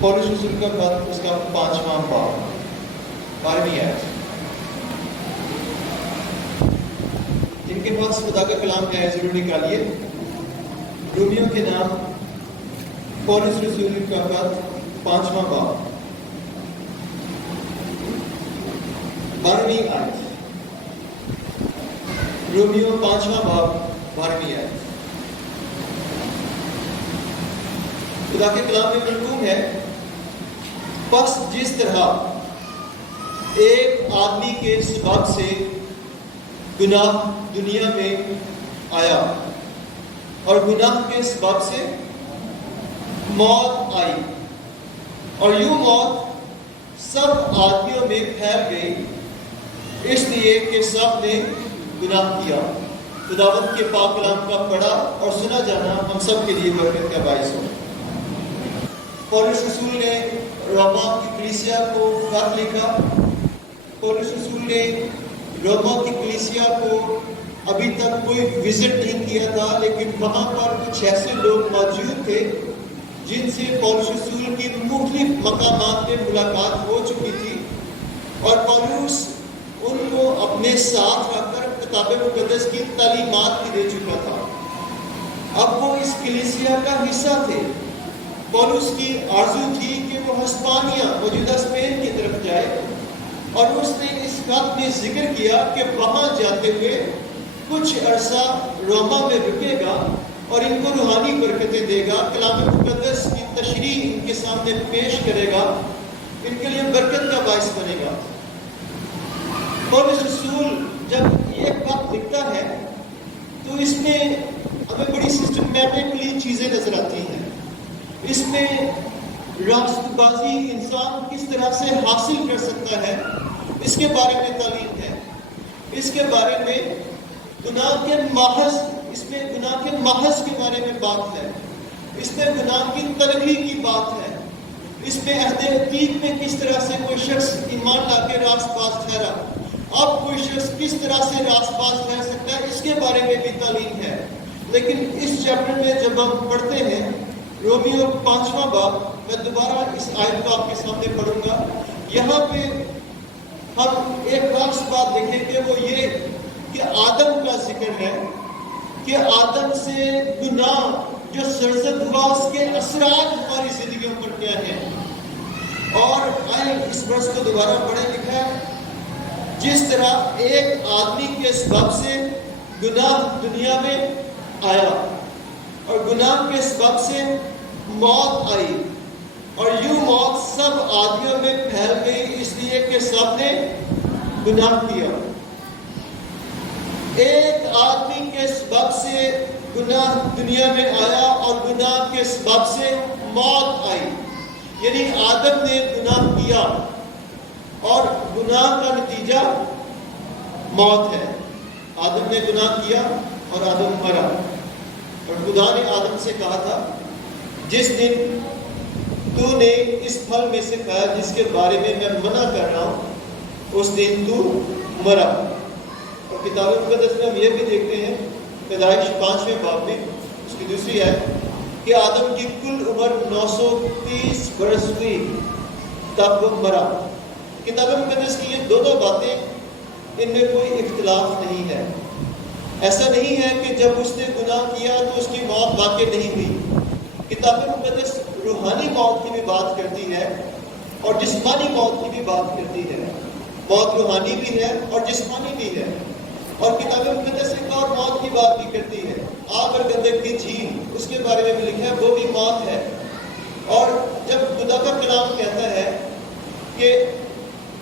Police رسول کا خط اس کا 5واں باب 12ویں آیت. جن کے پاس خدا کا کلام ہے ضرور نکالیے. رومیوں کے نام پولس رسول کا خط 5واں باب 12ویں آیت. رومیوں 5واں باب 12ویں آیت. خدا کے کلام میں مرکوم ہے، پس جس طرح ایک آدمی کے سبب سے گناہ دنیا میں آیا اور گناہ کے سبب سے موت آئی، اور یوں موت سب آدمیوں میں پھیل گئی اس لیے کہ سب نے گناہ کیا. خداوند کے پاک کلام کا پڑھا اور سنا جانا ہم سب کے لیے برکت کا باعث ہو. پولس رسول نے روما کی کلیسیا کو خط لکھا. پولس رسول نے روما کی کلیسیا کو ابھی تک کوئی وزٹ نہیں کیا تھا، لیکن وہاں پر کچھ ایسے لوگ موجود تھے جن سے پولس رسول کی مختلف مقامات میں ملاقات ہو چکی تھی، اور پولس ان کو اپنے ساتھ رکھ کر کتاب مقدس کی تعلیمات بھی دے چکا تھا. اب وہ اس کلیسیا کا حصہ تھے. پولس کی آرزو تھی کہ وہ ہسپانیہ موجودہ اسپین کی طرف جائے، اور اس نے اس خط میں ذکر کیا کہ وہاں جاتے ہوئے کچھ عرصہ روما میں رکے گا اور ان کو روحانی برکتیں دے گا، کلام مقدس کی تشریح ان کے سامنے پیش کرے گا، ان کے لیے برکت کا باعث بنے گا. پولس رسول جب یہ خط لکھتا ہے تو اس میں ہمیں بڑی سسٹمیٹکلی چیزیں نظر آتی ہیں. اس میں راست بازی انسان کس طرح سے حاصل کر سکتا ہے اس کے بارے میں تعلیم ہے. اس کے بارے میں گناہ کے محض کے بارے میں بات ہے. اس میں گناہ کی تلخی کی بات ہے. اس میں عہد عتیق میں کس طرح سے کوئی شخص ایمان لا کے راست باز ٹھہرا، اب کوئی شخص کس طرح سے راست باز ٹھہر سکتا ہے، اس کے بارے میں بھی تعلیم ہے. لیکن اس چیپٹر میں جب ہم پڑھتے ہیں رومیو 5واں باب، میں دوبارہ اس آیت کو آپ کے سامنے پڑھوں گا. یہاں پہ ہم ایک خاص بات دیکھیں کہ وہ یہ کہ آدم کا ذکر ہے کہ آدم سے گناہ جو سرزد ہوا اس کے اثرات ہماری زندگیوں پر کیا ہیں. اور آئے اس برس کو دوبارہ پڑھے. لکھا ہے جس طرح ایک آدمی کے سبب سے گناہ دنیا میں آیا اور گناہ کے سبب سے موت آئی، اور یوں موت سب آدمیوں میں پھیل گئی اس لیے کہ سب نے گناہ کیا. ایک آدمی کے سبب سے گناہ دنیا میں آیا اور گناہ کے سبب سے موت آئی، یعنی آدم نے گناہ کیا اور گناہ کا نتیجہ موت ہے. آدم نے گناہ کیا اور آدم مرا، اور خدا نے آدم سے کہا تھا جس دن تو نے اس پھل میں سے کھایا جس کے بارے میں میں منع کر رہا ہوں اس دن تو مرا. اور کتاب مقدس میں ہم یہ بھی دیکھتے ہیں پیدائش 5ویں باب میں اس کی دوسری ہے کہ آدم کی کل عمر 930 برس ہوئی تب وہ مرا. کتاب مقدس کی یہ دو باتیں ان میں کوئی اختلاف نہیں ہے. ایسا نہیں ہے کہ جب اس نے گناہ کیا تو اس کی موت واقع نہیں ہوئی. کتاب مقدس روحانی موت کی بھی بات کرتی ہے اور جسمانی موت کی بھی بات کرتی ہے. موت روحانی بھی ہے اور جسمانی بھی ہے. اور کتاب مقدس ایک اور موت کی بات بھی کرتی ہے، آگ اور گندک کی جھیل، اس کے بارے میں بھی لکھا ہے، وہ بھی موت ہے. اور جب خدا کا کلام کہتا ہے کہ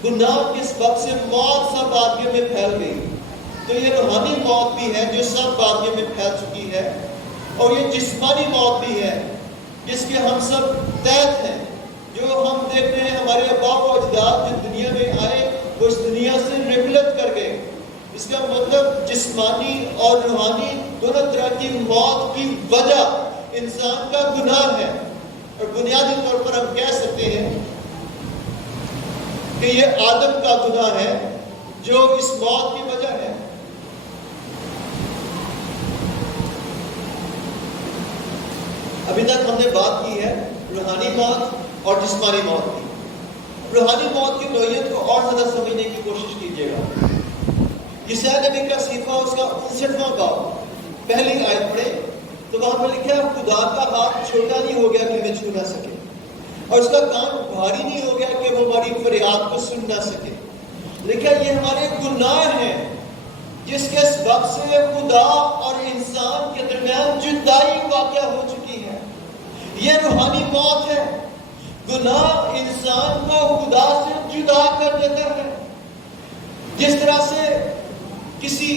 گناہ کے سبب سے موت سب آدمیوں میں پھیل گئی، تو یہ روحانی موت بھی ہے جو سب آدمیوں میں پھیل چکی ہے، اور یہ جسمانی موت بھی ہے جس کے ہم سب تحت ہیں. جو ہم دیکھتے ہیں ہمارے آباء و اجداد جو دنیا میں آئے وہ اس دنیا سے رحلت کر گئے. اس کا مطلب جسمانی اور روحانی دونوں طرح کی موت کی وجہ انسان کا گناہ ہے. اور بنیادی طور پر ہم کہہ سکتے ہیں کہ یہ آدم کا گناہ ہے جو اس موت کی وجہ ہے. ابھی تک ہم نے بات کی ہے روحانی موت اور جسمانی موت کی. روحانی موت کی نوعیت کو اور زیادہ سمجھنے کی کوشش کیجیے گا. یسایا نبی کا صحیفہ اس کا 59واں باب پہلی آیت پڑھے تو وہاں پر لکھا ہے خدا کا ہاتھ چھوٹا نہیں ہو گیا کہ ہمیں چھو نہ سکے، اور اس کا کان بھاری نہیں ہو گیا کہ وہ ہماری فریاد کو سن نہ سکے. لکھا یہ ہمارے گناہ ہیں جس کے سبب سے خدا اور انسان کے درمیان جدائی واقع ہو چکی ہے. یہ روحانی موت ہے. گناہ انسان کو خدا سے جدا کر دیتا ہے. جس طرح سے کسی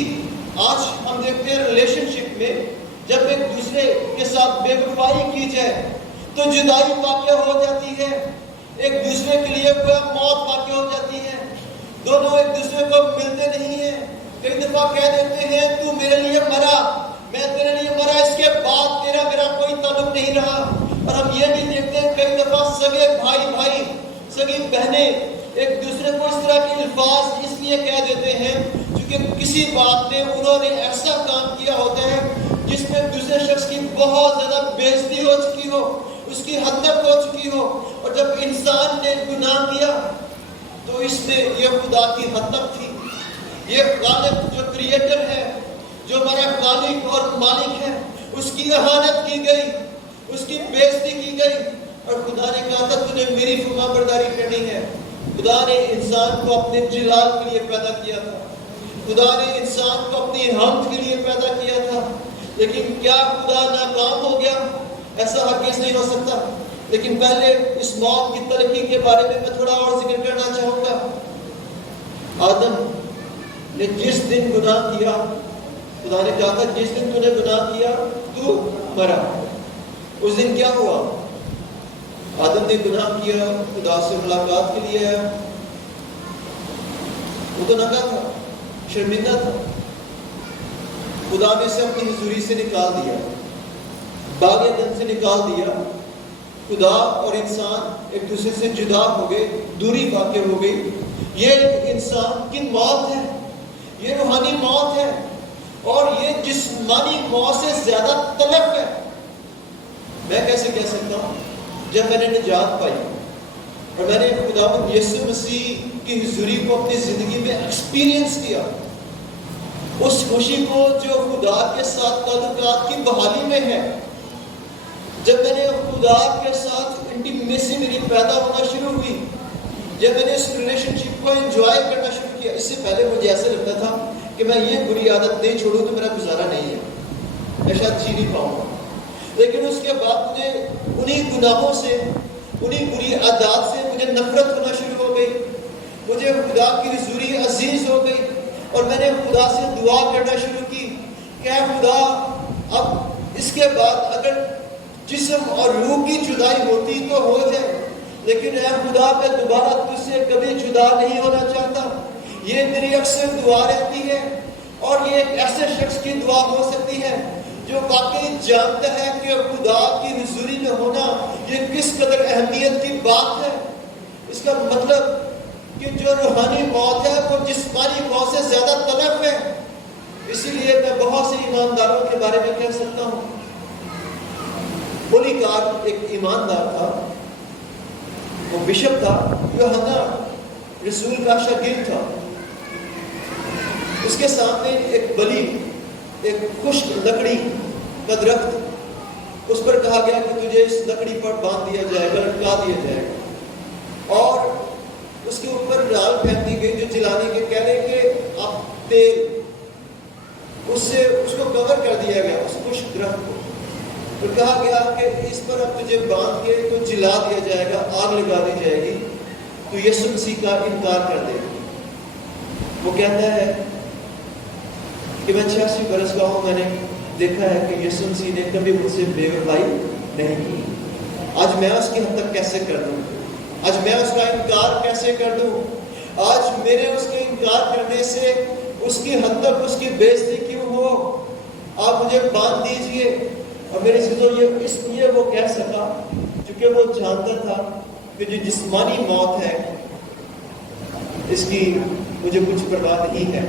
آج ہم دیکھتے ہیں ریلیشن شپ میں جب ایک دوسرے کے ساتھ بے وفائی کی جائے تو جدائی واقع ہو جاتی ہے. ایک دوسرے کے لیے کوئی موت واقع ہو جاتی ہے. دونوں ایک دوسرے کو ملتے نہیں ہیں. کئی دفعہ کہہ دیتے ہیں تو میرے لیے مرا، میں تیرے لیے مرا، اس کے بعد تیرا میرا کوئی تعلق نہیں رہا. اور ہم یہ بھی دیکھتے ہیں کئی دفعہ سگے بھائی سگی بہنیں ایک دوسرے کو اس طرح کے الفاظ اس لیے کہہ دیتے ہیں کیونکہ کسی بات میں انہوں نے ایسا کام کیا ہوتا ہے جس میں دوسرے شخص کی بہت زیادہ بےعزتی ہو چکی ہو، اس کی حد تک ہو چکی ہو. اور جب انسان نے گناہ کیا تو اس میں یہ خدا کی حد تک تھی. یہ خالق جو کریٹر ہے، جو ہمارا خالق اور مالک ہے، اس کی اہانت کی گئی، اس کی بےعزتی کی گئی. اور خدا نے کہا تھا تجھے میری فرما برداری کرنی ہے. خدا نے انسان کو اپنے جلال کے لیے پیدا کیا تھا. خدا نے انسان کو اپنی حمد کے لیے پیدا کیا تھا. لیکن کیا خدا ناکام ہو گیا؟ ایسا ہرگز نہیں ہو سکتا. لیکن پہلے اس موت کی تلخی کے بارے میں تھوڑا اور ذکر کرنا چاہوں گا. آدم نے جس دن گناہ کیا، خدا نے کہا تھا جس دن تو نے گناہ کیا تو مرا. اس دن کیا ہوا؟ آدم نے گناہ کیا، خدا سے ملاقات کے لیے آیا. وہ تو ننگا تھا، شرمندہ تھا. خدا نے اسے اپنی حضوری سے نکال دیا، باغ عدن سے نکال دیا. خدا اور انسان ایک دوسرے سے جدا ہو گئے، دوری واقع ہو گئی. یہ انسان کی موت ہے، یہ روحانی موت ہے، اور یہ جسمانی موت سے زیادہ تلخ ہے. میں کیسے کہہ سکتا ہوں؟ جب میں نے نجات پائی اور میں نے خداوند یسوع مسیح کی حضوری کو اپنی زندگی میں ایکسپیرینس کیا، اس خوشی کو جو خدا کے ساتھ تعلقات کی بحالی میں ہے، جب میں نے خدا کے ساتھ انٹیمیسی میری پیدا ہونا شروع ہوئی، جب میں نے اس ریلیشن شپ کو انجوائے کرنا شروع کیا. اس سے پہلے مجھے ایسے لگتا تھا کہ میں یہ بری عادت نہیں چھوڑوں تو میرا گزارا نہیں ہے، میں شاید جی نہیں پاؤں گا. لیکن اس کے بعد مجھے انہی گناہوں سے، انہی بری عادات سے مجھے نفرت ہونا شروع ہو گئی. مجھے خدا کی حضوری عزیز ہو گئی اور میں نے خدا سے دعا کرنا شروع کی کہ اے خدا، اب اس کے بعد اگر جسم اور روح کی جدائی ہوتی تو ہو جائے، لیکن اے خدا میں دوبارہ تجھ سے کبھی جدا نہیں ہونا چاہتا. یہ میری اکثر دعا رہتی ہے، اور یہ ایک ایسے شخص کی دعا ہو سکتی ہے جو واقعی جانتا ہے کہ خدا کی حضوری میں ہونا یہ کس قدر اہمیت کی بات ہے. اس کا مطلب کہ جو روحانی موت ہے وہ جسمانی موت سے زیادہ تلخ ہے. اسی لیے میں بہت سے ایمانداروں کے بارے میں کہہ سکتا ہوں. پولیکارپ ایک ایماندار تھا، وہ بشپ تھا، یوحنا رسول کا شاگرد تھا. اس کے سامنے ایک بلی، ایک خشک لکڑی کا درخت، اس پر کہا گیا کہ تجھے اس لکڑی پر باندھ دیا جائے گا، لٹکا دیا جائے گا، اور اس کے اوپر رال پھینک دی گئی جو جلانے کے کہہ رہے کہ اب تیل، اس سے اس کو کور کر دیا گیا اس خشک درخت کو. اور کہا گیا کہ اس پر اب تجھے باندھ کے تو جلا دیا جائے گا، آگ لگا دی جائے گی، تو یسوع مسیح کا انکار کر دے. وہ کہتا ہے کہ میں 86 برس کا ہوں، میں نے دیکھا ہے کہ یسوع مسیح نے کبھی مجھ سے بے وفائی نہیں کی. آج میں اس کی حد تک کیسے کر دوں؟ آج میں اس کا انکار کیسے کر دوں؟ آج میرے اس کے انکار کرنے سے اس کی حد تک اس کی بےعزتی کیوں ہو؟ آپ مجھے باندھ دیجئے. اور میرے سے تو یہ اس لیے وہ کہہ سکا کیونکہ وہ جانتا تھا کہ جو جسمانی موت ہے اس کی مجھے کچھ پرواہ نہیں ہے،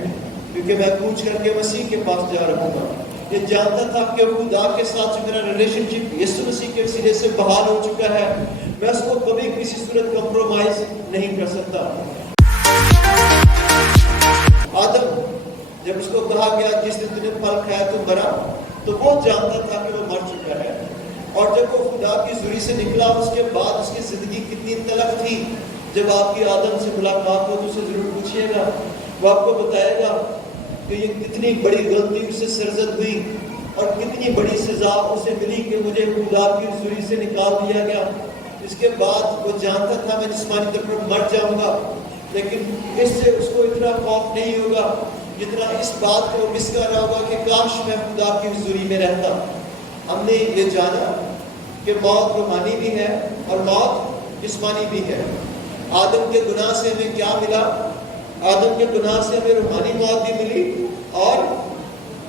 کیونکہ میں کوچ کر کے مسیح کے پاس جا رہا ہوں. یہ جانتا تھا کہ خدا کے ساتھ جو میرا ریلیشن شپ یسوع مسیح کے وسیلے سے بحال ہو چکا ہے، میں اس کو کبھی کسی صورت کمپرومائز نہیں کر سکتا۔ آدم جب اس کو کہا گیا جس دن تم نے پھل کھایا تو مرا، تو وہ جانتا تھا کہ وہ مر چکا ہے، اور جب وہ خدا کی ضروری سے نکلا اس کے بعد اس کی زندگی کتنی تلخ تھی۔ جب آپ کی آدم سے ملاقات ہو تو اسے ضرور پوچھیے گا، وہ آپ کو بتائے گا کہ یہ کتنی بڑی غلطی اسے سرزد ہوئی اور کتنی بڑی سزا اسے ملی کہ مجھے خدا کی ضروری سے نکال دیا گیا۔ اس کے بعد وہ جانتا تھا میں جسمانی طور پر مر جاؤں گا، لیکن اس سے اس کو اتنا خوف نہیں ہوگا جتنا اس بات کو مس کر رہا ہوگا کہ کاش میں خدا کی حضوری میں رہتا۔ ہم نے یہ جانا کہ موت روحانی بھی ہے اور موت جسمانی بھی ہے۔ آدم کے گناہ سے ہمیں کیا ملا؟ آدم کے گناہ سے ہمیں روحانی موت بھی ملی اور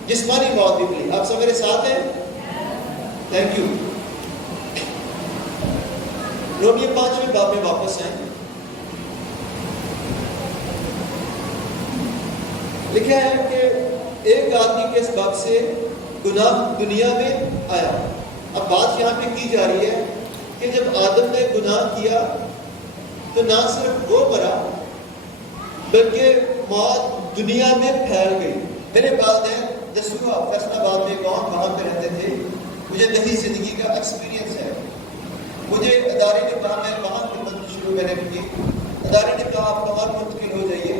جسمانی موت بھی ملی۔ آپ سب میرے ساتھ ہیں؟ Thank you. رومیہ 5ویں باب میں واپس آئیں۔ لکھا ہے کہ ایک آدمی کے سبب سے گناہ دنیا میں آیا۔ اب بات یہاں پہ کی جا رہی ہے کہ جب آدم نے گناہ کیا تو نہ صرف وہ مرا بلکہ موت دنیا میں پھیل گئی۔ میرے والدین دسوہا فیصل آباد میں گاؤں وہاں پہ رہتے تھے، مجھے نئی زندگی کا ایکسپیرینس ہے۔ مجھے ادارے نے کہا، میں وہاں خدمت شروع میں نے کی، ادارے نے کہا آپ وہاں منتقل ہو جائیے،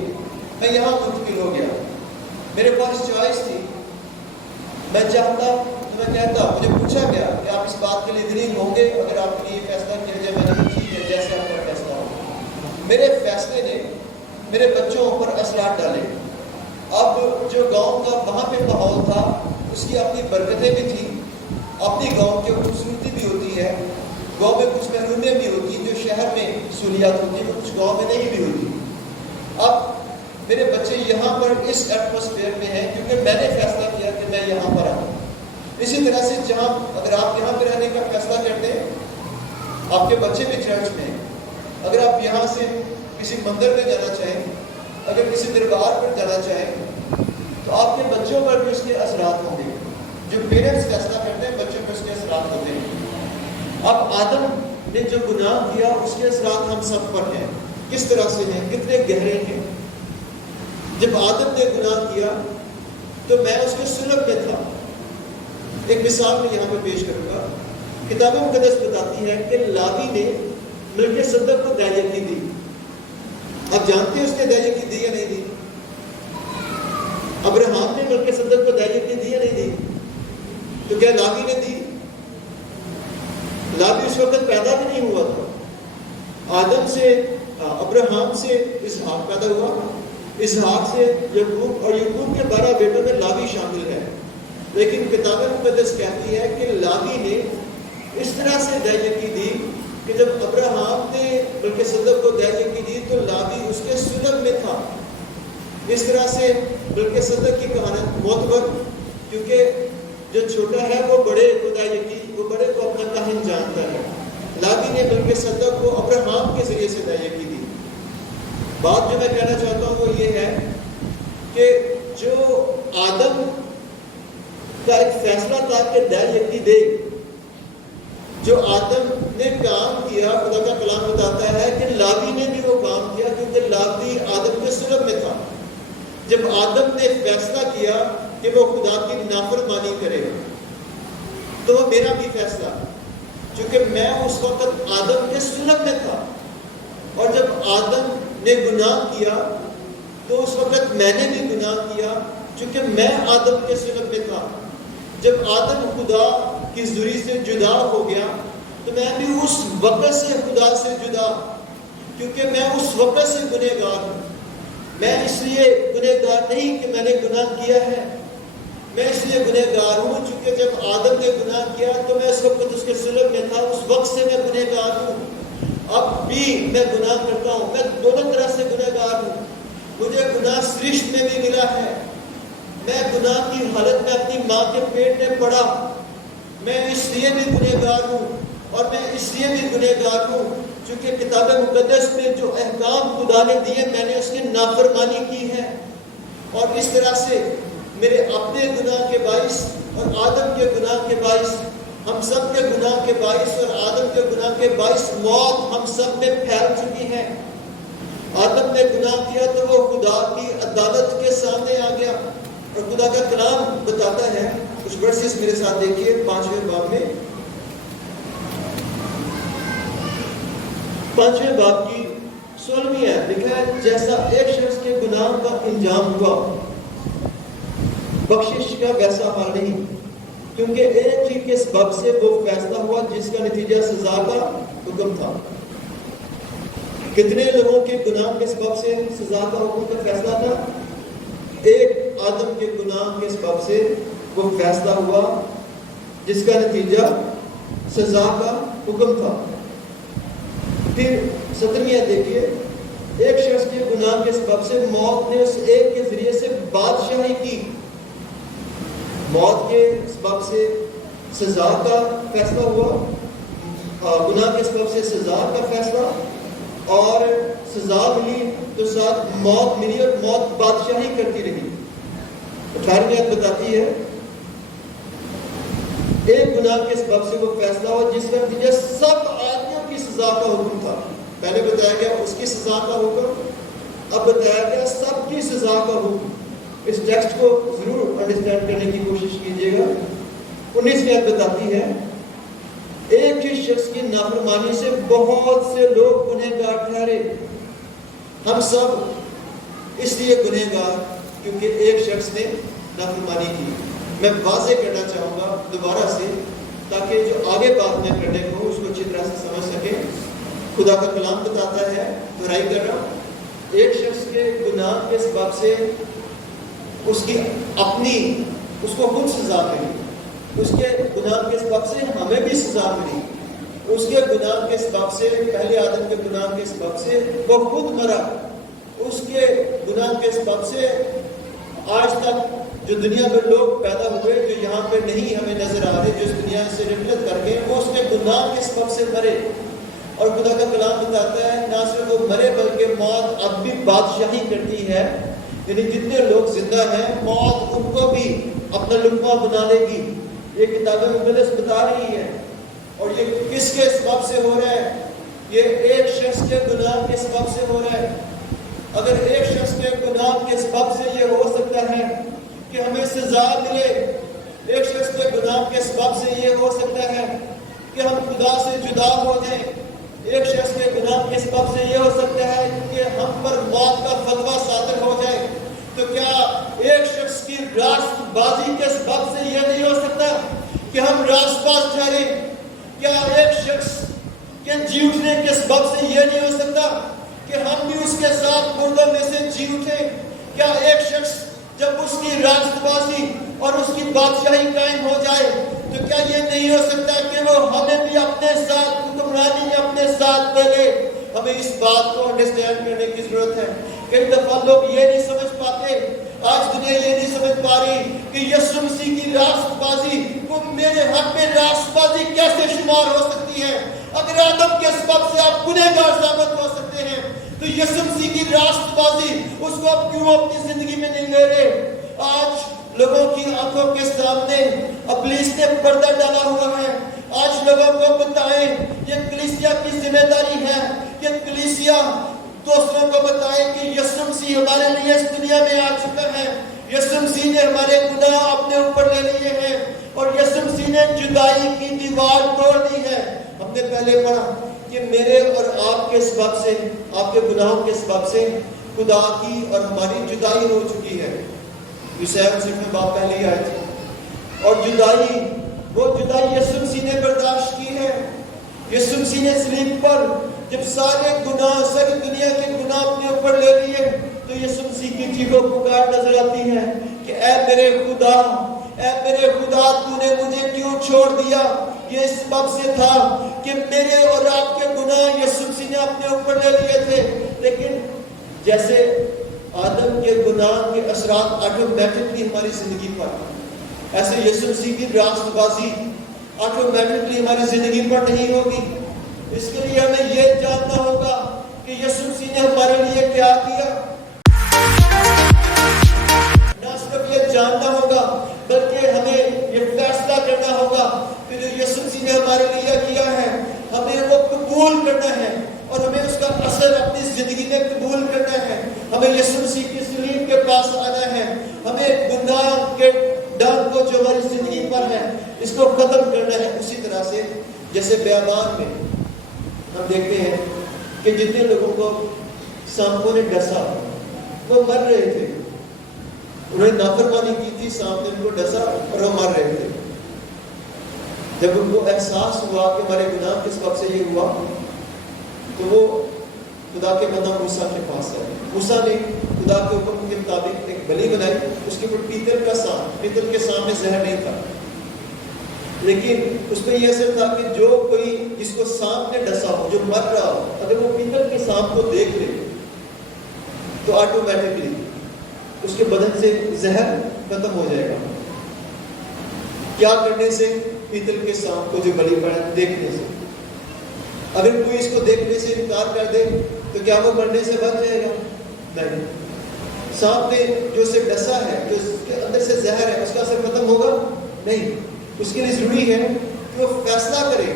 میں یہاں منتقل ہو گیا۔ میرے پاس چوائس تھی، میں چاہتا تو میں کہتا، مجھے پوچھا گیا کہ آپ اس بات کے لیے دلیل ہوں گے اگر آپ کے لیے فیصلہ کیا جائے؟ میں نے ٹھیک ہے، جیسے آپ کا فیصلہ ہو۔ میرے فیصلے نے میرے بچوں پر اثرات ڈالے۔ اب جو گاؤں کا وہاں پہ ماحول تھا اس کی اپنی برکتیں بھی تھیں، اپنی گاؤں کی خوبصورتی بھی ہوتی ہے، گاؤں میں کچھ محرومیاں بھی ہوتی ہیں جو شہر میں سہولیات ہوتی ہیں وہ کچھ گاؤں میں نہیں بھی ہوتی۔ اب میرے بچے یہاں پر اس ایٹماسفیئر میں ہیں کیونکہ میں نے فیصلہ کیا کہ میں یہاں پر آؤں۔ اسی طرح سے جہاں اگر آپ یہاں پہ رہنے کا فیصلہ کرتے ہیں، آپ کے بچے بھی چرچ میں ہیں، اگر آپ یہاں سے کسی مندر میں جانا چاہیں، اگر کسی دربار پر جانا چاہیں، تو آپ کے بچوں پر بھی اس کے اثرات ہوں گے۔ جو پیرنٹس فیصلہ کرتے ہیں بچوں پر اس کے اثرات ہوتے ہیں۔ اب آدم نے جو گناہ کیا اس کے اثرات ہم سب پر ہیں۔ کس طرح سے ہیں؟ کتنے گہرے ہیں؟ جب آدم نے گناہ کیا تو میں اس کے سلب میں تھا۔ ایک مثال میں یہاں پہ پیش کروں گا۔ کتاب مقدس بتاتی ہے کہ لاوی نے ملک صدق کو دعیت کی دی۔ اب جانتے ہیں اس نے دعیت کی دی یا نہیں دی؟ ابراہیم نے ملک صدق کو دعیت کی دی یا نہیں دی؟ تو کیا لاوی نے دی؟ لاوی اس وقت پیدا بھی نہیں ہوا تھا۔ آدم سے ابراہیم سے اسحاق پیدا ہوا، اسحاق سے یعقوب، اور یعقوب کے 12 بیٹوں میں لاوی شامل ہے۔ لیکن کتاب مقدس کہتی ہے کہ لاوی نے اس طرح سے دعیت کی دی کہ جب ابراہیم نے ملک صدق کو دعیت کی دی تو لاوی اس کے سلب میں تھا۔ اس طرح سے ملک صدق کی کہانت معتبر، کیونکہ جو چھوٹا ہے وہ بڑے کو دعیت کی، وہ بڑے کو اپنا کاہن جانتا ہے۔ لاوی نے ملک صدق کو ابراہیم کے ذریعے سے دعیت کی دی۔ بات جو میں کہنا چاہتا ہوں وہ یہ ہے کہ جو آدم کا ایک فیصلہ تھا کہ دعیت دے، جو آدم نے کام کیا، خدا کا کلام بتاتا ہے کہ لاوی نے بھی وہ کام کیا کیونکہ لاوی آدم کے سلب میں تھا۔ جب آدم نے فیصلہ کیا کہ وہ خدا کی نافرمانی کرے تو وہ میرا بھی فیصلہ، چونکہ میں اس وقت آدم کے سلب میں تھا، اور جب آدم نے گناہ کیا تو اس وقت میں نے بھی گناہ کیا چونکہ میں آدم کے سلب میں تھا۔ جب آدم خدا کی ذری سے جدا ہو گیا تو میں بھی اس وقت سے خدا سے جدا، کیونکہ میں اس وقت سے گنہگار ہوں۔ میں اس لیے گنہگار نہیں کہ میں نے گناہ کیا ہے، میں اس لیے گنہگار ہوں چونکہ جب آدم نے گناہ کیا تو میں اس وقت اس کے سلب میں تھا، اس وقت سے میں گنہگار ہوں۔ اب بھی میں گناہ کرتا ہوں، میں دونوں طرح سے گنہگار ہوں۔ مجھے گناہ سرشت میں بھی ملا ہے، میں گناہ کی حالت میں اپنی ماں کے پیٹ میں پڑا، میں اس لیے بھی گنہگار ہوں، اور میں اس لیے بھی گنہگار ہوں چونکہ کتاب مقدس میں جو احکام خدا نے دیے میں نے اس کی نافرمانی کی ہے، اور اس طرح سے میرے اپنے گناہ کے باعث اور آدم کے گناہ کے باعث، ہم سب کے گناہ کے باعث اور آدم کے گناہ کے باعث موت ہم سب میں پھیل چکی ہے۔ آدم نے گناہ کیا تو وہ خدا کی عدالت کے سامنے آ گیا، اور خدا کا کلام بتاتا ہے، کچھ ورسز میرے ساتھ دیکھیے 5ویں باب میں، 5ویں باب کی 16ویں آیت لکھا ہے، جیسا ایک شخص کے گناہ کا انجام ہوا بخشش کا ویسا حال نہیں، کیونکہ ایک ہی کے سبب سے وہ فیصلہ ہوا جس کا نتیجہ سزا کا حکم تھا۔ کتنے لوگوں کے گناہ کے سبب سے سزا کا حکم کا فیصلہ تھا؟ ایک آدم کے گناہ کے سبب سے وہ فیصلہ ہوا جس کا نتیجہ سزا کا حکم تھا۔ پھر 17ویں آیت دیکھیے، ایک شخص کے گناہ کے سبب سے موت نے اس ایک کے ذریعے سے بادشاہی کی، موت کے سبب سے سزا کا فیصلہ ہوا، گناہ کے سبب سے سزا کا فیصلہ، اور سزا ملی تو ساتھ موت ملی، اور موت بادشاہی کرتی رہی۔ 18ویں آیت بتاتی ہے، ایک گناہ کے سبب سے وہ فیصلہ ہوا جس کا نتیجہ سب آدمیوں کی سزا کا حکم تھا۔ پہلے بتایا گیا اس کی سزا کا حکم، اب بتایا گیا سب کی سزا کا حکم۔ اس ٹیکسٹ کو ضرور انڈرسٹینڈ کرنے کی کوشش کیجیے گا۔ 19ویں آیت بتاتی ہے، ایک ہی شخص کی نافرمانی سے بہت سے لوگ گنہگار ٹھہرے، ہم سب اس لیے گنہگار کیونکہ ایک شخص نے نافرمانی کی۔ میں واضح کرنا چاہوں گا دوبارہ سے، تاکہ جو آگے بات میں کرنے کو اس کو اچھی طرح سے سمجھ سکیں۔ خدا کا کلام بتاتا ہے، دہرائی کر رہا ہوں، ایک شخص کے گناہ کے سبب سے اس کی اپنی، اس کو خود سزا ملی، اس کے گناہ کے سبب سے ہمیں بھی سزا ملی، اس کے گناہ کے سبب سے، پہلے آدم کے گناہ کے سبب سے وہ خود مرا، اس کے گناہ کے سبب سے آج تک جو دنیا میں لوگ پیدا ہوئے جو یہاں پہ نہیں ہمیں نظر آ رہے، جو اس دنیا سے غفلت کر گئے، وہ اس کے گناہ کے سبب سے مرے۔ اور خدا کا کلام بتاتا ہے نہ صرف وہ مرے بلکہ موت اب بھی بادشاہی کرتی ہے، یعنی جتنے لوگ زندہ ہیں موت ان کو بھی اپنا لقمہ بنا لے گی۔ یہ کتاب مقدس بتا رہی ہے، اور یہ کس کے سبب سے ہو رہا ہے؟ یہ ایک شخص کے گناہ کے سبب سے ہو رہا ہے۔ اگر ایک شخص کے گناہ کے سبب سے یہ ہو سکتا ہے کہ ہمیں سزا ملے، ایک شخص کے گناہ کے سبب سے یہ ہو سکتا ہے کہ ہم خدا سے جدا ہو جائیں، ایک شخص کے گناہ کے سبب سے یہ ہو سکتا ہے کہ ہم پر موت کا فتویٰ صادر ہو جائے، تو کیا ایک شخص کی راست بازی کے سبب سے یہ نہیں ہو سکتا کہ ہم راست باز ٹھہرے؟ کیا ایک شخص کے جیوٹنے کے سبب سے یہ نہیں ہو سکتا کہ ہم بھی اس کے ساتھ مردوں میں سے جی اٹھیں؟ کیا ایک شخص جب اس کی راست بازی اور اس کی بادشاہی قائم ہو جائے تو کیا یہ نہیں ہو سکتا کہ وہ ہمیں بھی اپنے ساتھ حکمرانی میں اپنے ساتھ لے لے؟ ہمیں اس بات کو انڈرسٹینڈ کرنے کی ضرورت ہے۔ کئی دفعہ لوگ یہ نہیں سمجھ پاتے، آج دنیا یہ نہیں سمجھ پا رہی کہ یسوع مسیح کی راست بازی وہ میرے حق میں راست بازی کیسے شمار ہو سکتی ہے؟ اگر آدم کے سبب سے آپ گنہگار ثابت ہو سکتے ہیں تو یسوع مسیح کی راست بازی اس کو آپ کیوں اپنی زندگی میں نہیں لے رہے؟ آج لوگوں کی آنکھوں کے سامنے ابلیس نے پردہ ڈالا ہوا ہے۔ آج لوگوں کو بتائیں، یہ کلیسیا کی ذمہ داری ہے کہ کلیسیا دوسروں کو بتائے کہ یسوع مسیح ہمارے لیے اس دنیا میں آ چکا ہے، یسوع مسیح نے ہمارے گناہ اپنے اوپر لے لیے ہیں، اور یسوع مسیح نے جدائی کی دیوار توڑ دی ہے۔ ہم نے پہلے پڑھا کہ میرے اور آپ کے سبب سے، آپ کے گناہوں کے سبب سے خدا کی اور ہماری جدائی ہو چکی ہے۔ یسوع میں بات پہلے آئی تھی، اور جدائی، وہ جدائی یسوع مسیح نے برداشت کی ہے۔ یسوع مسیح نے صلیب پر جب سارے گناہ، ساری دنیا کے گناہ اپنے اوپر لے لیے تو یسوع مسیح کی چیخ و پکار نظر آتی ہے کہ اے میرے خدا، اے میرے خدا، تو نے مجھے کیوں چھوڑ دیا؟ یہ اس سبب سے تھا کہ میرے اور آپ کے گناہ یسوع مسیح نے اپنے اوپر لے لیے تھے۔ لیکن جیسے آدم کے گناہ کے اثرات آٹومیٹکلی ہماری زندگی پر، ایسے یسوع مسیح کی راست بازی آٹومیٹکلی ہماری زندگی پر نہیں ہوگی۔ اس کے لیے ہمیں یہ جاننا ہوگا کہ یسوع مسیح نے ہمارے لیے کیا کیا۔ نہ صرف یہ جاننا ہوگا بلکہ ہمیں یہ ہمارے لیے کیا ہے ہمیں وہ قبول کرنا ہے اور ہمیں اس کا اثر اپنی زندگی میں قبول کرنا ہے. ہمیں یسوع مسیح کی صلیب کے پاس آنا ہے. ہمیں گناہ کے ڈر کو جو ہماری زندگی پر ہے اس کو ختم کرنا ہے. اسی طرح سے جیسے بیابان میں ہم دیکھتے ہیں کہ جتنے لوگوں کو سانپوں نے ڈسا وہ مر رہے تھے. انہوں نے نافرمانی کی تھی, سانپ نے ان کو ڈسا اور وہ مر رہے تھے. جب ان کو احساس ہوا کہ ہمارے گناہ کس وقت سے یہ ہوا تو وہ خدا کے بندہ موسیٰ کے پاس آئے. موسیٰ نے خدا کے حکم کے مطابق ایک بلی بنائی. اس کے اوپر پیتل کا سانپ, پیتل کے سانپ میں زہر نہیں تھا, لیکن اس میں یہ اثر تھا کہ جو کوئی جس کو سانپ نے ڈسا ہو, جو مر رہا ہو, اگر وہ پیتل کے سانپ کو دیکھ لے تو آٹومیٹکلی اس کے بدن سے زہر ختم ہو جائے گا. کیا کرنے سے؟ پیتل کے سانپ کو جو بلی پڑا دیکھنے سے. اگر کوئی اس کو دیکھنے سے انکار کر دے تو کیا وہ مرنے سے بچ جائے گا؟ نہیں. سانپ نے جو اسے ڈسا ہے, جو اس کے اندر سے زہر ہے, اس کا اثر ختم ہوگا؟ نہیں. اس کے لیے ضروری ہے کہ وہ فیصلہ کرے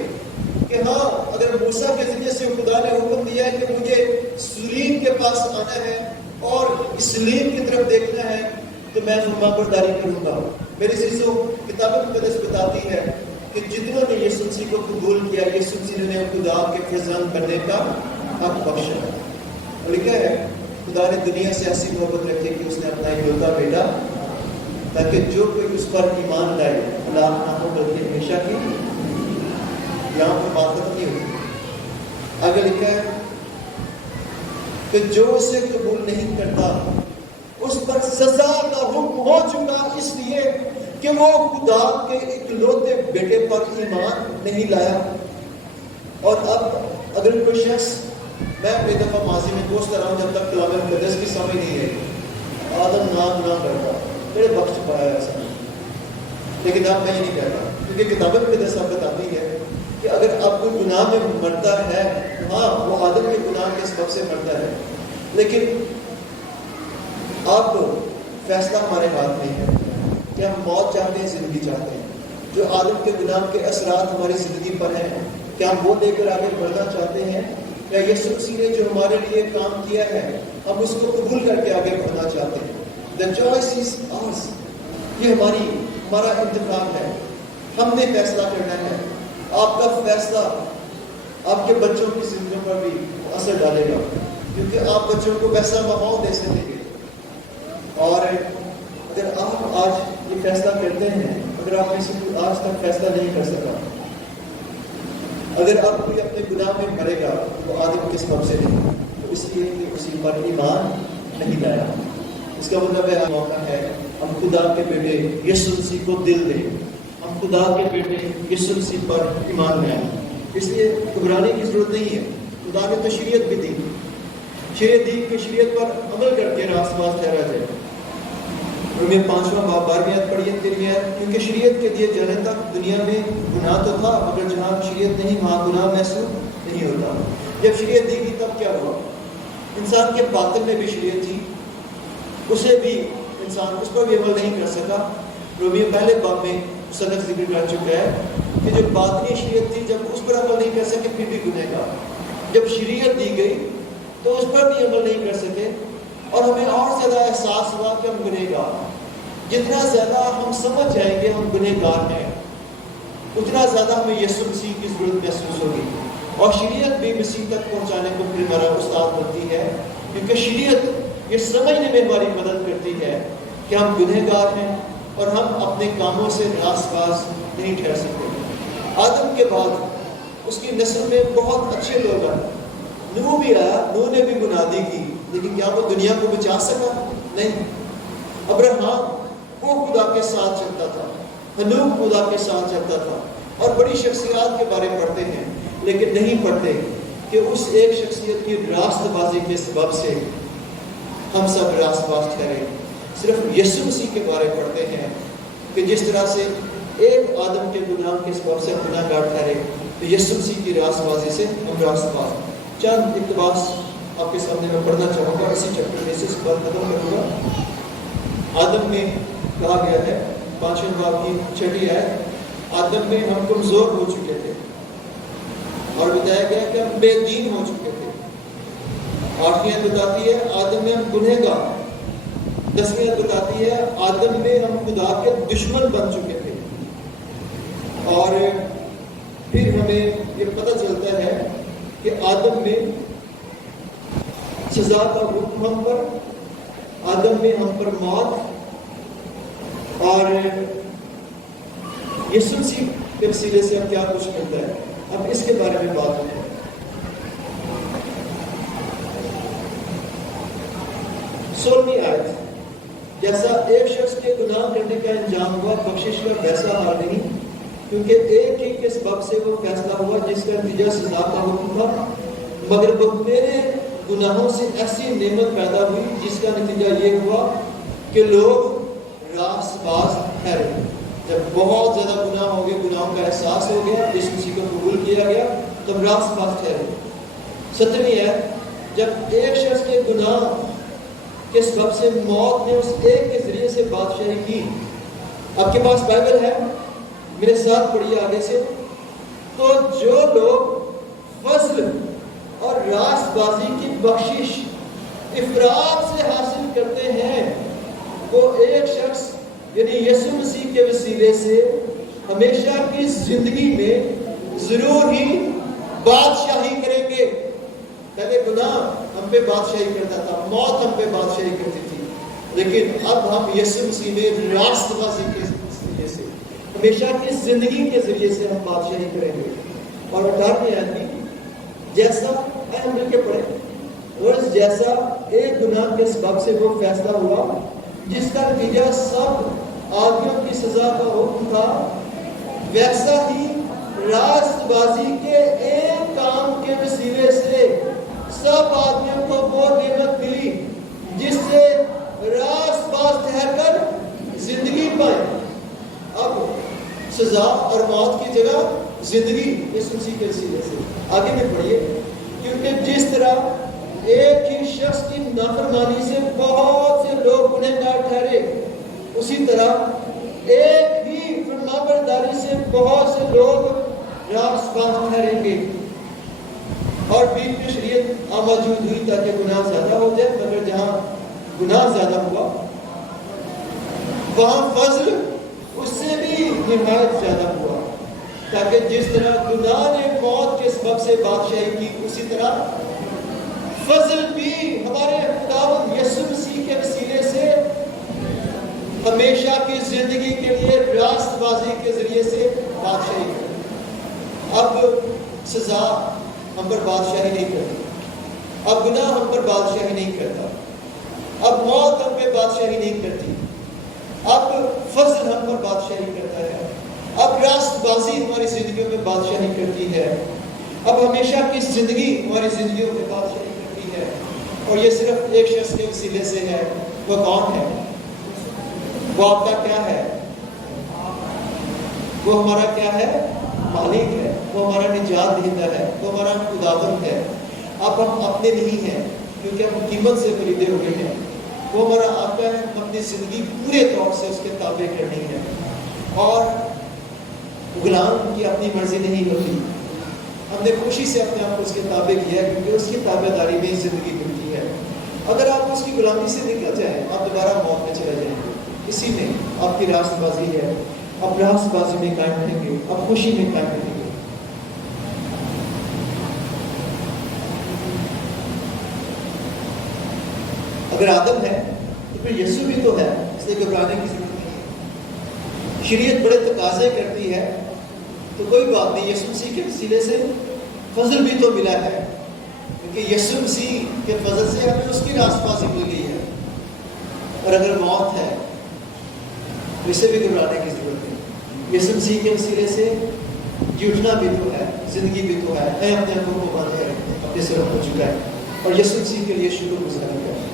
کہ ہاں اگر موسیٰ کے ذریعے سے خدا نے حکم دیا ہے کہ مجھے صلیب کے پاس آنا ہے اور اس صلیب کی طرف دیکھنا ہے تو میں فرمانبرداری کروں گا. میرے عزیزو, کتاب مقدس بتاتی ہے کہ جتنوں نے یسوع مسیح کو قبول کیا, یسوع مسیح نے خدا کے فرزند بننے کا حق بخشا. اور لکھا ہے خدا نے دنیا سے ایسی محبت رکھی کہ اس نے اپنا اکلوتا بیٹا تاکہ جو کوئی اس پر ایمان لائے ہلاک نہ ہو بلکہ ہمیشہ کی. یہاں پر بات ختم نہیں ہوتی. آگے لکھا ہے کہ جو اسے قبول نہیں کرتا اس پر سزا کا حکم ہو چکا, اس لیے کہ وہ خدا کے اکلوتے بیٹے پر ایمان نہیں لایا. اور اب اگر کوئی شخص, میں بے دفعہ ماضی میں کوشتا رہا ہوں جب تک کلام مقدس کی سمجھ نہیں ہے, آدم نام نہ کرتا, میرے بخش پایا ایسا نہیں. لیکن اب میں یہ نہیں کہتا, کیونکہ کتاب مقدس اب بتاتی ہے کہ اگر اب کوئی گناہ میں مرتا ہے, ہاں وہ آدم کے گناہ کے سبب سے مرتا ہے, لیکن اب فیصلہ ہمارے ہاتھ میں ہے کہ ہم موت چاہتے ہیں, زندگی چاہتے ہیں. جو آدم کے گناہ کے اثرات ہماری زندگی پر ہیں, کیا ہم وہ لے کر آگے بڑھنا چاہتے ہیں, یا یسوع مسیح نے جو ہمارے لیے کام کیا ہے ہم اس کو قبول کر کے آگے بڑھنا چاہتے ہیں. The choice is ours. یہ ہمارا انتخاب ہے. ہم نے فیصلہ کرنا ہے. آپ کا فیصلہ آپ کے بچوں کی زندگی پر بھی اثر ڈالے گا, کیونکہ آپ بچوں کو ویسا ماحول دے سکیں گے. اور اگر آپ آج یہ فیصلہ کرتے ہیں, اگر آپ میں سے آج تک فیصلہ نہیں کر سکا, اگر اب کوئی اپنے گناہ میں مرے گا تو آدم کس سبب سے نہیں, تو اس لیے کہ اسی پر ایمان نہیں لایا. اس کا مطلب ہے موقع ہے ہم خدا کے بیٹے یسوع مسیح کو دل دیں, ہم خدا کے بیٹے یسوع مسیح پر ایمان لائیں. اس لیے گھبرانے کی ضرورت نہیں ہے. خدا نے تو شریعت بھی دی, شریعت دی کہ شریعت پر عمل کر کے راست باز ٹھہرا جائے. رومیہ 5واں باب 12ویں آیت پڑھیے کے لیے, کیونکہ شریعت کے دیے جانے تک دنیا میں گناہ تو تھا, مگر جہاں شریعت نہیں وہاں گناہ محسوس نہیں ہوتا. جب شریعت دی گئی تب کیا ہوا؟ انسان کے باطن میں بھی شریعت تھی, اسے بھی انسان اس پر بھی عمل نہیں کر سکا. رومیہ پہلے باب میں صدق ذکر کر چکا ہے کہ جو باطنی شریعت تھی جب اس پر عمل نہیں کر سکے پھر بھی گنہگار. جب شریعت دی گئی تو اس پر بھی عمل نہیں کر سکے, اور ہمیں اور زیادہ احساس ہوا کہ ہم گنہگار. جتنا زیادہ ہم سمجھ جائیں گے ہم گنہگار ہیں, اتنا زیادہ ہمیں یسوع مسیح کی ضرورت محسوس ہوگی. اور شریعت بھی مسیح تک پہنچانے کو پھر ہمارا استاد بنتی ہے, کیونکہ شریعت یہ سمجھنے میں ہماری مدد کرتی ہے کہ ہم گنہگار ہیں اور ہم اپنے کاموں سے راست باز نہیں ٹھہر سکتے. آدم کے بعد اس کی نسل میں بہت اچھے لوگ آئے. نوح بھی آیا, نوح نے بھی گناہی کی, لیکن کیا وہ دنیا کو بچا سکا؟ نہیں. ابراہیم وہ خدا کے ساتھ چلتا تھا, ہنوک خدا کے ساتھ چلتا تھا, اور بڑی شخصیات کے بارے میں پڑھتے ہیں, لیکن نہیں پڑھتے کہ اس ایک شخصیت کی راست بازی کے سبب سے ہم سب راست باز ٹھہرے. صرف یسوع مسیح کے بارے میں پڑھتے ہیں کہ جس طرح سے ایک آدم کے گناہ کے سبب سے ہم گناہ گار ٹھہرے, تو یسوع مسیح کی راست بازی سے ہم راست باز. چند اقتباس آپ کے سامنے میں پڑھنا چاہوں گا, اسی چیپٹر میں سے اس بات ختم کروں گا. آدم میں کہا گیا ہے 5ویں باب کی 6 آیت آدم میں ہم کمزور ہو چکے تھے، اور بتایا گیا کہ ہم بے دین ہو چکے تھے۔ آٹھویں بتاتی ہے آدم میں ہم گنہگار، 10ویں بتاتی ہے آدم میں ہم خدا کے دشمن بن چکے تھے۔ اور پھر ہمیں یہ پتہ چلتا ہے کہ آدم میں سزا کا حکم ہم پر، آدم میں ہم پر موت، اور یسوع مسیح کے وسیلے سے ہم کیا کچھ ملتا ہے۔ اب اس کے بارے میں بات ہوتی ہے۔ 16ویں آیت، جیسا ایک شخص کے گناہ کرنے کا انجام ہوا، بخشش کا ویسا حال نہیں، کیونکہ ایک ہی کے سبب سے وہ فیصلہ ہوا جس کا نتیجہ سزا کا حکم تھا، مگر میرے گناہوں سے ایسی نعمت پیدا ہوئی جس کا نتیجہ یہ ہوا کہ لوگ راست باز ٹھہرے۔ جب بہت زیادہ گناہ ہو گئے، گناہوں کا احساس ہو گیا، اس کسی کو قبول کیا گیا، تب راست باز ٹھہرے۔ 7ویں ہے، جب ایک شخص کے گناہ کے سبب سے موت نے اس ایک کے ذریعے سے بادشاہی کی۔ آپ کے پاس بائبل ہے، میرے ساتھ پڑھیے آگے سے۔ تو جو لوگ فضل اور راست بازی کی بخشش افراد سے حاصل کرتے ہیں، وہ ایک شخص یعنی یسوع مسیح کے وسیلے سے ہمیشہ کی زندگی میں ضرور ہی بادشاہی کریں گے۔ پہلے گناہ ہم پہ بادشاہی کرتا تھا، موت ہم پہ بادشاہی کرتی تھی، لیکن اب ہم یسوع مسیح میں راست بازی کے ذریعے سے ہمیشہ کی زندگی کے ذریعے سے ہم بادشاہی کریں گے۔ اور 18ویں آیت میں، جیسا ہم مل کے پڑھیں، اور جیسا ایک گناہ کے سبب سے وہ فیصلہ ہوا جس کا نتیجہ سب آدمیوں کی سزا کا حکم تھا، ویسا ہی راست بازی کے ایک کام کے وسیلے سے سب آدمیوں کو وہ نعمت ملی جس سے راست باز ٹھہر کر زندگی پائے۔ اب سزا اور موت کی جگہ زندگی اس مسیح کے وسیلے سے۔ آگے میں پڑھیے، کیونکہ جس طرح ایک ہی شخص کی نافرمانی سے بہت سے لوگ گنہگار ٹھہرے، اسی طرح ایک ہی فرمانبرداری سے بہت سے لوگ راست باز ٹھہریں گے۔ اور بیچ میں شریعت موجود ہوئی تاکہ گناہ زیادہ ہو جائے، مگر جہاں گناہ زیادہ ہوا وہاں فضل اس سے بھی نہایت زیادہ ہوا، تاکہ جس طرح گناہ نے موت کے سبب سے بادشاہی کی، اسی طرح فضل بھی ہمارے خداوند یسوع مسیح کے وسیلے سے ہمیشہ کی زندگی کے لیے راست بازی کے ذریعے سے بادشاہی کرے۔ اب سزا ہم پر بادشاہی نہیں کرتی، اب گناہ ہم پر بادشاہی نہیں کرتا، اب موت ہم پہ بادشاہی نہیں کرتی، اب فضل ہم پر بادشاہی کرتا ہے، اب راست بازی ہماری زندگیوں میں بادشاہی کرتی ہے، اب ہمیشہ کی زندگی ہماری زندگیوں میں بادشاہی کرتی ہے۔ اور یہ صرف ایک شخص کے وسیلے سے ہے۔ وہ کون ہے؟ وہ آپ کا کیا ہے؟ وہ ہمارا کیا ہے؟ مالک ہے، وہ ہمارا نجات دہندہ ہے، وہ ہمارا خداوند ہے۔ اب ہم اپنے نہیں ہیں، کیونکہ ہم قیمت سے خریدے ہوئے ہیں۔ وہ ہمارا آقا ہے، ہم اپنی زندگی پورے طور سے اس کے تابع کرنی ہے، اور غلام کی اپنی مرضی نہیں ہوتی۔ ہم نے خوشی سے اپنے آپ کو اس کے تابع کیا ہے، کیونکہ اس کی تابع داری میں زندگی ملتی ہے۔ اگر آپ اس کی غلامی سے نکل جائیں، آپ دوبارہ موت میں چلے جائیں گے۔ اسی میں آپ کی راست بازی ہے، آپ راست بازی میں قائم رہیں گے، آپ خوشی میں قائم رہیں گے۔ اگر آدم ہے تو پھر یسوع بھی تو ہے، اس لیے گھبرانے کی ضرورت نہیں ہے۔ شریعت بڑے تقاضے کرتی ہے تو کوئی بات نہیں، یسوع مسیح کے وسیلے سے فضل بھی تو ملا ہے، کیونکہ یسوع مسیح کے فضل سے ہمیں اس کی راست بازی مل گئی ہے۔ اور اگر موت ہے تو اسے بھی گھبرانے کی ضرورت نہیں، یسوع مسیح کے وسیلے سے جھوٹنا بھی تو ہے، زندگی بھی تو ہے۔ اپنے آپ کو باندھے اپنے سر کو جھکائے اور یسوع مسیح کے لیے شکر گزاری کریں۔